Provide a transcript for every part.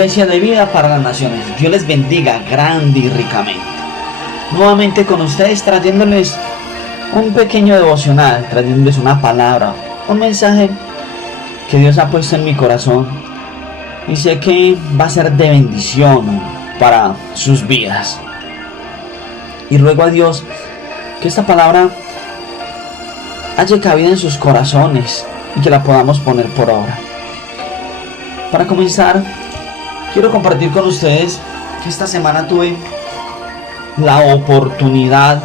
Iglesia de Vida para las Naciones. Dios les bendiga grande y ricamente. Nuevamente con ustedes trayéndoles un pequeño devocional, trayéndoles una palabra, un mensaje que Dios ha puesto en mi corazón y sé que va a ser de bendición para sus vidas. Y ruego a Dios que esta palabra haya cabida en sus corazones y que la podamos poner por obra. Para comenzar, quiero compartir con ustedes que esta semana tuve la oportunidad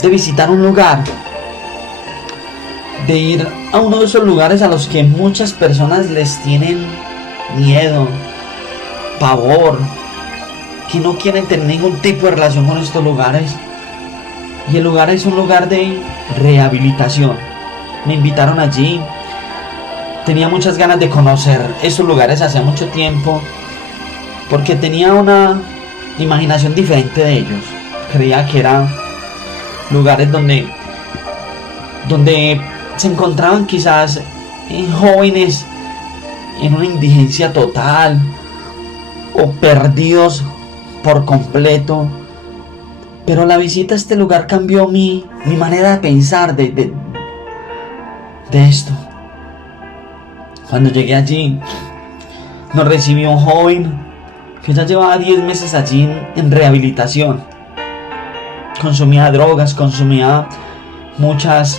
de visitar un lugar, de ir a uno de esos lugares a los que muchas personas les tienen miedo, pavor, que no quieren tener ningún tipo de relación con estos lugares. Y el lugar es un lugar de rehabilitación. Me invitaron allí. Tenía muchas ganas de conocer esos lugares hace mucho tiempo, porque tenía una imaginación diferente de ellos. Creía que eran lugares donde se encontraban quizás jóvenes en una indigencia total o perdidos por completo. Pero la visita a este lugar cambió mi manera de pensar de esto. Cuando llegué allí, nos recibió un joven que ya llevaba 10 meses allí en rehabilitación. Consumía drogas, consumía muchos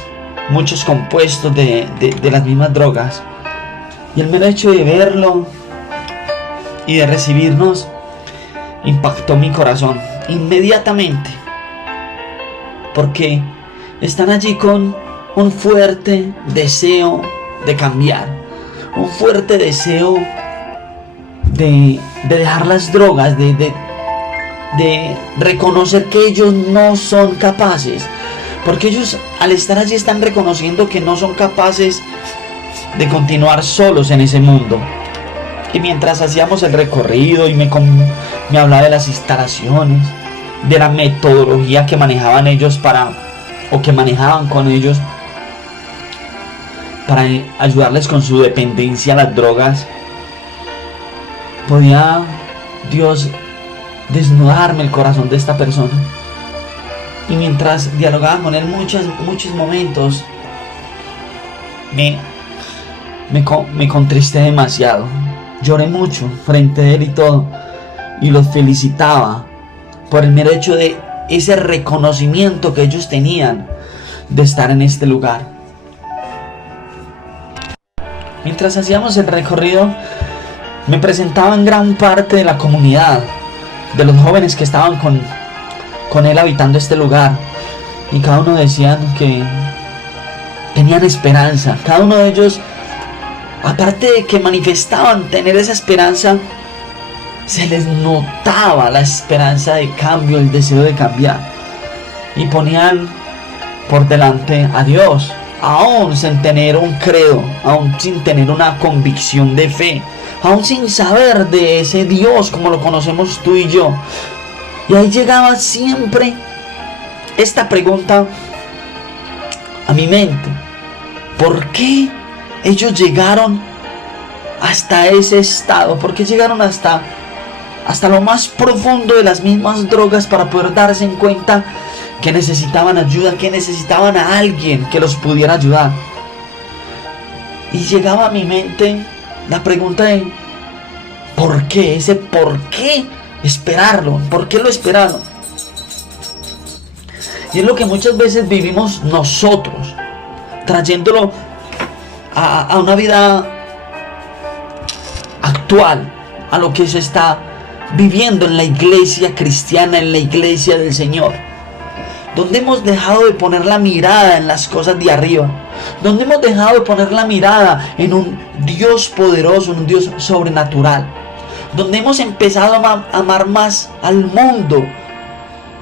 compuestos de las mismas drogas. Y el mero hecho de verlo y de recibirnos impactó mi corazón inmediatamente, porque están allí con un fuerte deseo de cambiar, un fuerte deseo de dejar las drogas, de reconocer que ellos no son capaces, porque ellos al estar allí están reconociendo que no son capaces de continuar solos en ese mundo. Y mientras hacíamos el recorrido y me hablaba de las instalaciones, de la metodología que manejaban ellos que manejaban con ellos para ayudarles con su dependencia a las drogas, podía Dios desnudarme el corazón de esta persona. Y mientras dialogaba con él muchos momentos, me contristé demasiado. Lloré mucho frente a él y todo, y los felicitaba por el mero hecho de ese reconocimiento que ellos tenían de estar en este lugar. Mientras hacíamos el recorrido, me presentaban gran parte de la comunidad, de los jóvenes que estaban con él habitando este lugar, y cada uno decían que tenían esperanza. Cada uno de ellos, aparte de que manifestaban tener esa esperanza, se les notaba la esperanza de cambio, el deseo de cambiar. Y ponían por delante a Dios, aún sin tener un credo, aún sin tener una convicción de fe, aún sin saber de ese Dios como lo conocemos tú y yo. Y ahí llegaba siempre esta pregunta a mi mente: ¿por qué ellos llegaron hasta ese estado? ¿Por qué llegaron hasta lo más profundo de las mismas drogas para poder darse en cuenta que necesitaban ayuda, que necesitaban a alguien que los pudiera ayudar? Y llegaba a mi mente la pregunta de ¿por qué? Ese por qué esperarlo, ¿por qué lo esperaron? Y es lo que muchas veces vivimos nosotros, trayéndolo a una vida actual, a lo que se está viviendo en la iglesia cristiana, en la iglesia del Señor, donde hemos dejado de poner la mirada en las cosas de arriba, donde hemos dejado de poner la mirada en un Dios poderoso, en un Dios sobrenatural, donde hemos empezado a amar más al mundo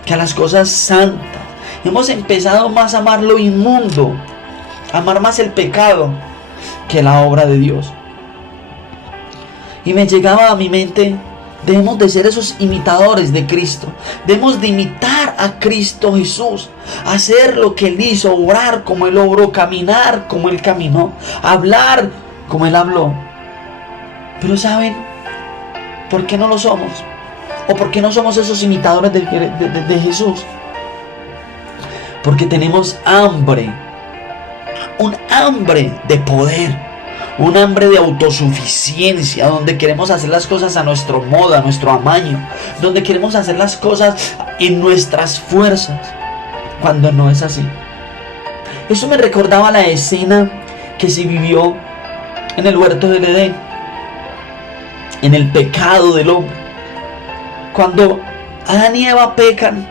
que a las cosas santas. Hemos empezado más a amar lo inmundo, a amar más el pecado que la obra de Dios. Y me llegaba a mi mente: debemos de ser esos imitadores de Cristo. Debemos de imitar a Cristo Jesús, hacer lo que Él hizo, orar como Él obró, caminar como Él caminó, hablar como Él habló. Pero ¿saben? ¿Por qué no lo somos? ¿O por qué no somos esos imitadores de Jesús? Porque tenemos hambre, un hambre de poder, un hambre de autosuficiencia, donde queremos hacer las cosas a nuestro modo, a nuestro amaño, donde queremos hacer las cosas en nuestras fuerzas, cuando no es así. Eso me recordaba la escena que se vivió en el huerto del Edén, en el pecado del hombre. Cuando Adán y Eva pecan,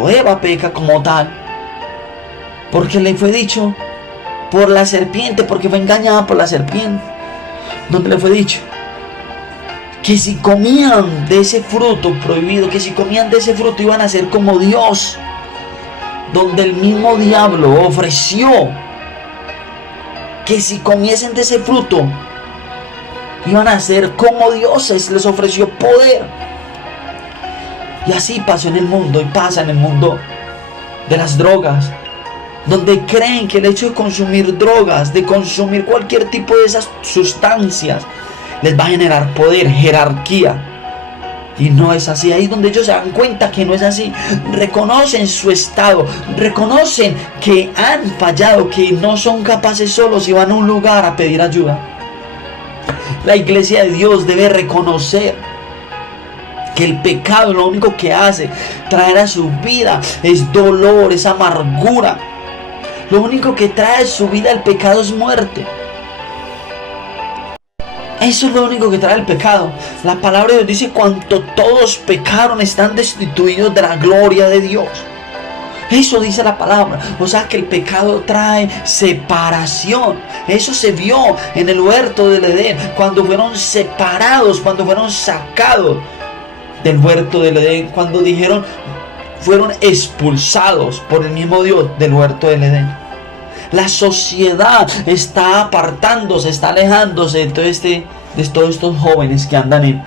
o Eva peca como tal, porque le fue dicho por la serpiente, porque fue engañada por la serpiente, donde le fue dicho que si comían de ese fruto prohibido, que si comían de ese fruto iban a ser como Dios, donde el mismo diablo ofreció que si comiesen de ese fruto iban a ser como dioses, les ofreció poder. Y así pasó en el mundo, y pasa en el mundo de las drogas, donde creen que el hecho de consumir drogas, de consumir cualquier tipo de esas sustancias, les va a generar poder, jerarquía. Y no es así. Ahí es donde ellos se dan cuenta que no es así. Reconocen su estado, reconocen que han fallado, que no son capaces solos y van a un lugar a pedir ayuda. La iglesia de Dios debe reconocer que el pecado lo único que hace traer a su vida es dolor, es amargura. Lo único que trae a su vida el pecado es muerte. Eso es lo único que trae el pecado. La palabra de Dios dice: cuanto todos pecaron, están destituidos de la gloria de Dios. Eso dice la palabra. O sea que el pecado trae separación. Eso se vio en el huerto del Edén, cuando fueron separados, cuando fueron sacados del huerto del Edén, cuando fueron expulsados por el mismo Dios del huerto del Edén. La sociedad está apartándose, está alejándose de todos estos jóvenes que andan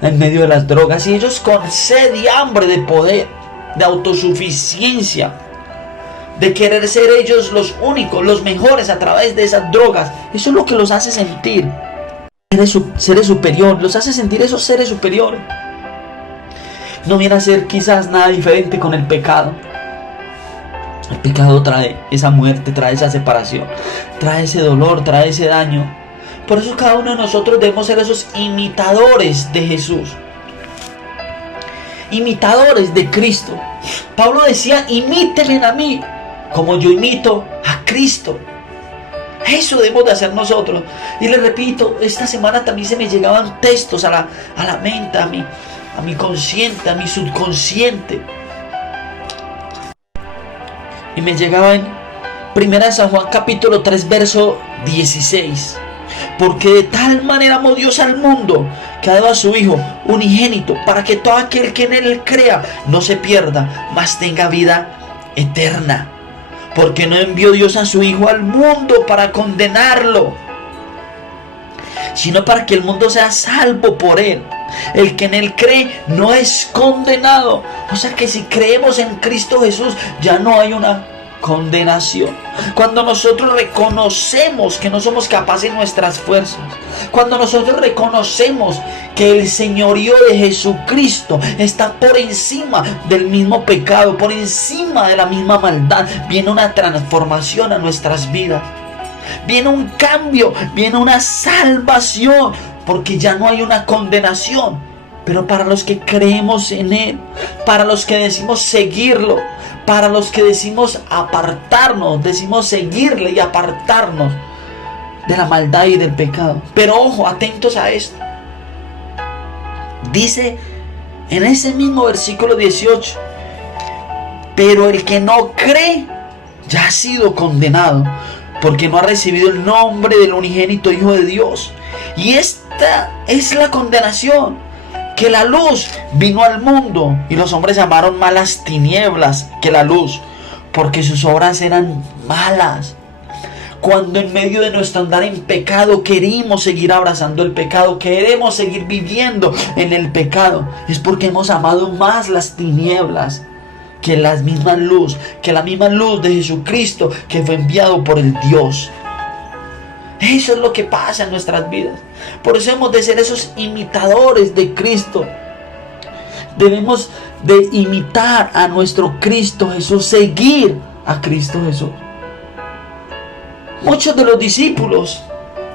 en medio de las drogas, y ellos con sed y hambre de poder, de autosuficiencia, de querer ser ellos los únicos, los mejores a través de esas drogas. Eso es lo que los hace sentir seres superiores, los hace sentir esos seres superiores. No viene a ser quizás nada diferente con el pecado. El pecado trae esa muerte, trae esa separación, trae ese dolor, trae ese daño. Por eso cada uno de nosotros debemos ser esos imitadores de Jesús, imitadores de Cristo. Pablo decía: imítenme a mí como yo imito a Cristo. Eso debemos de hacer nosotros. Y les repito, esta semana también se me llegaban textos a la mente, a mi consciente, a mi subconsciente. Y me llegaba en 1 San Juan capítulo 3 verso 16. Porque de tal manera amó Dios al mundo, que ha dado a su Hijo unigénito, para que todo aquel que en Él crea no se pierda, mas tenga vida eterna. Porque no envió Dios a su Hijo al mundo para condenarlo, sino para que el mundo sea salvo por Él. El que en Él cree no es condenado. O sea que si creemos en Cristo Jesús, ya no hay una condenación. Cuando nosotros reconocemos que no somos capaces en nuestras fuerzas, cuando nosotros reconocemos que el señorío de Jesucristo está por encima del mismo pecado, por encima de la misma maldad, viene una transformación a nuestras vidas, viene un cambio, viene una salvación, porque ya no hay una condenación. Pero para los que creemos en Él, para los que decimos seguirlo, para los que decimos apartarnos, decimos seguirle y apartarnos de la maldad y del pecado. Pero ojo, atentos a esto. Dice en ese mismo versículo 18: pero el que no cree ya ha sido condenado, porque no ha recibido el nombre del unigénito Hijo de Dios. Y esta es la condenación, que la luz vino al mundo y los hombres amaron más las tinieblas que la luz, porque sus obras eran malas. Cuando en medio de nuestro andar en pecado queremos seguir abrazando el pecado, queremos seguir viviendo en el pecado, es porque hemos amado más las tinieblas que la misma luz de Jesucristo, que fue enviado por el Dios. Eso es lo que pasa en nuestras vidas. Por eso hemos de ser esos imitadores de Cristo. Debemos de imitar a nuestro Cristo Jesús, seguir a Cristo Jesús. Muchos de los discípulos,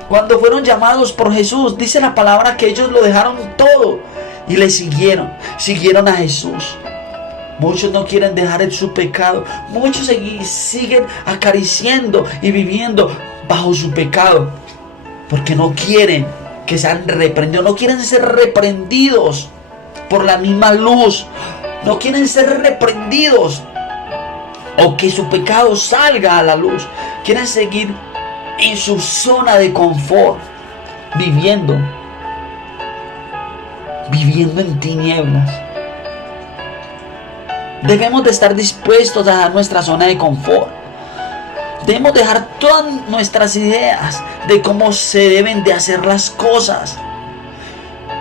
cuando fueron llamados por Jesús, dice la palabra que ellos lo dejaron todo y le siguieron a Jesús. Muchos no quieren dejar su pecado. Muchos siguen acariciando y viviendo bajo su pecado, porque no quieren que sean reprendidos, no quieren ser reprendidos por la misma luz, no quieren ser reprendidos o que su pecado salga a la luz. Quieren seguir en su zona de confort, viviendo en tinieblas. Debemos de estar dispuestos a dejar nuestra zona de confort. Debemos dejar todas nuestras ideas de cómo se deben de hacer las cosas.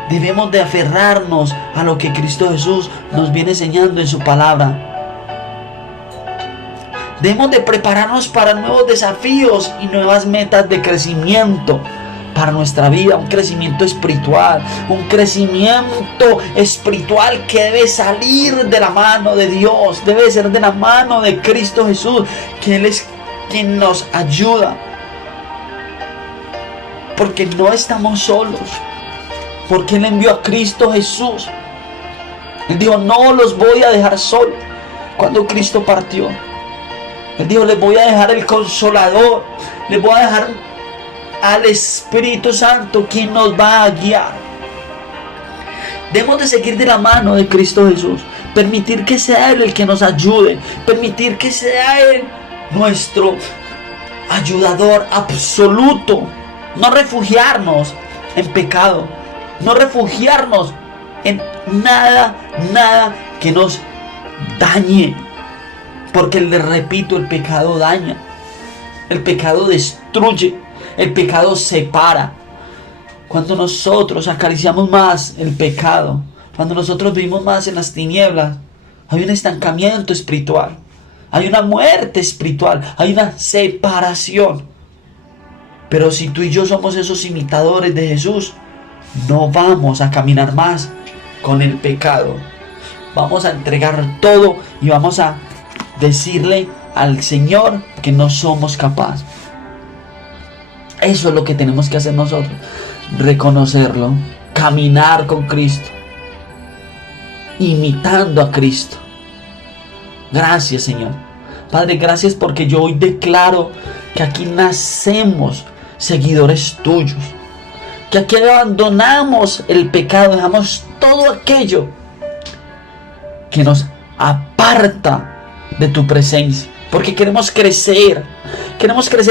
Debemos de aferrarnos a lo que Cristo Jesús nos viene enseñando en su palabra. Debemos de prepararnos para nuevos desafíos y nuevas metas de crecimiento para nuestra vida, un crecimiento espiritual que debe salir de la mano de Dios, debe ser de la mano de Cristo Jesús, que Él es quien nos ayuda, porque no estamos solos, porque Él envió a Cristo Jesús. Él dijo: no los voy a dejar solos. Cuando Cristo partió, Él dijo: les voy a dejar el Consolador, les voy a dejar al Espíritu Santo, quien nos va a guiar. Debemos de seguir de la mano de Cristo Jesús, permitir que sea Él el que nos ayude, permitir que sea Él nuestro ayudador absoluto. No refugiarnos en pecado, no refugiarnos en nada que nos dañe, porque les repito, el pecado daña, el pecado destruye, el pecado separa. Cuando nosotros acariciamos más el pecado, cuando nosotros vivimos más en las tinieblas, hay un estancamiento espiritual, hay una muerte espiritual, hay una separación. Pero si tú y yo somos esos imitadores de Jesús, no vamos a caminar más con el pecado. Vamos a entregar todo y vamos a decirle al Señor que no somos capaces. Eso es lo que tenemos que hacer nosotros: reconocerlo, caminar con Cristo, imitando a Cristo. Gracias, Señor. Padre, gracias porque yo hoy declaro que aquí nacemos seguidores tuyos, que aquí abandonamos el pecado, dejamos todo aquello que nos aparta de tu presencia, porque queremos crecer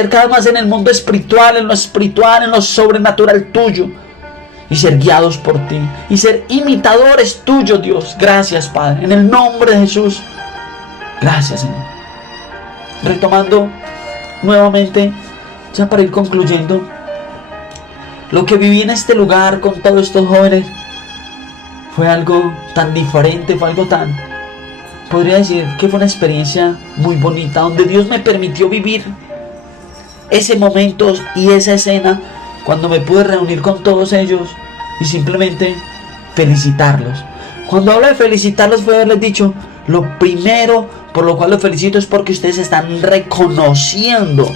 cada vez más en el mundo espiritual, en lo sobrenatural tuyo, y ser guiados por ti, y ser imitadores tuyos, Dios. Gracias, Padre, en el nombre de Jesús. Gracias, Señor. Retomando nuevamente, ya para ir concluyendo, lo que viví en este lugar con todos estos jóvenes fue algo tan diferente, fue algo tan, podría decir que fue una experiencia muy bonita, donde Dios me permitió vivir ese momento y esa escena, cuando me pude reunir con todos ellos y simplemente felicitarlos. Cuando hablo de felicitarlos, fue haberles dicho: lo primero por lo cual los felicito es porque ustedes están reconociendo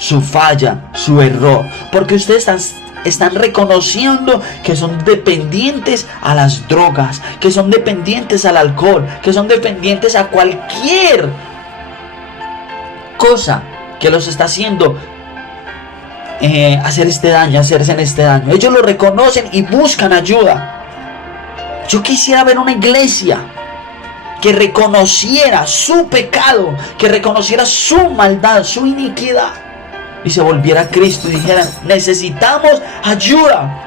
su falla, su error, porque ustedes están reconociendo que son dependientes a las drogas, que son dependientes al alcohol, que son dependientes a cualquier cosa que los está haciendo hacerse en este daño. Ellos lo reconocen y buscan ayuda. Yo quisiera ver una iglesia que reconociera su pecado, que reconociera su maldad, su iniquidad, y se volviera a Cristo y dijera: necesitamos ayuda,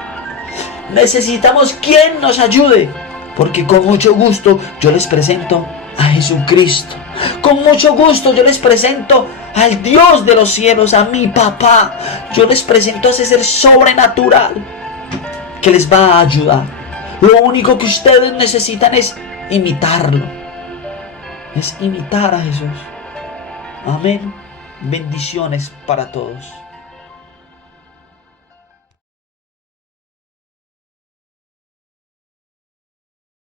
necesitamos quien nos ayude, porque con mucho gusto yo les presento a Jesucristo, con mucho gusto yo les presento al Dios de los cielos, a mi papá. Yo les presento a ese ser sobrenatural que les va a ayudar. Lo único que ustedes necesitan es imitarlo, es imitar a Jesús. Amén. Bendiciones para todos.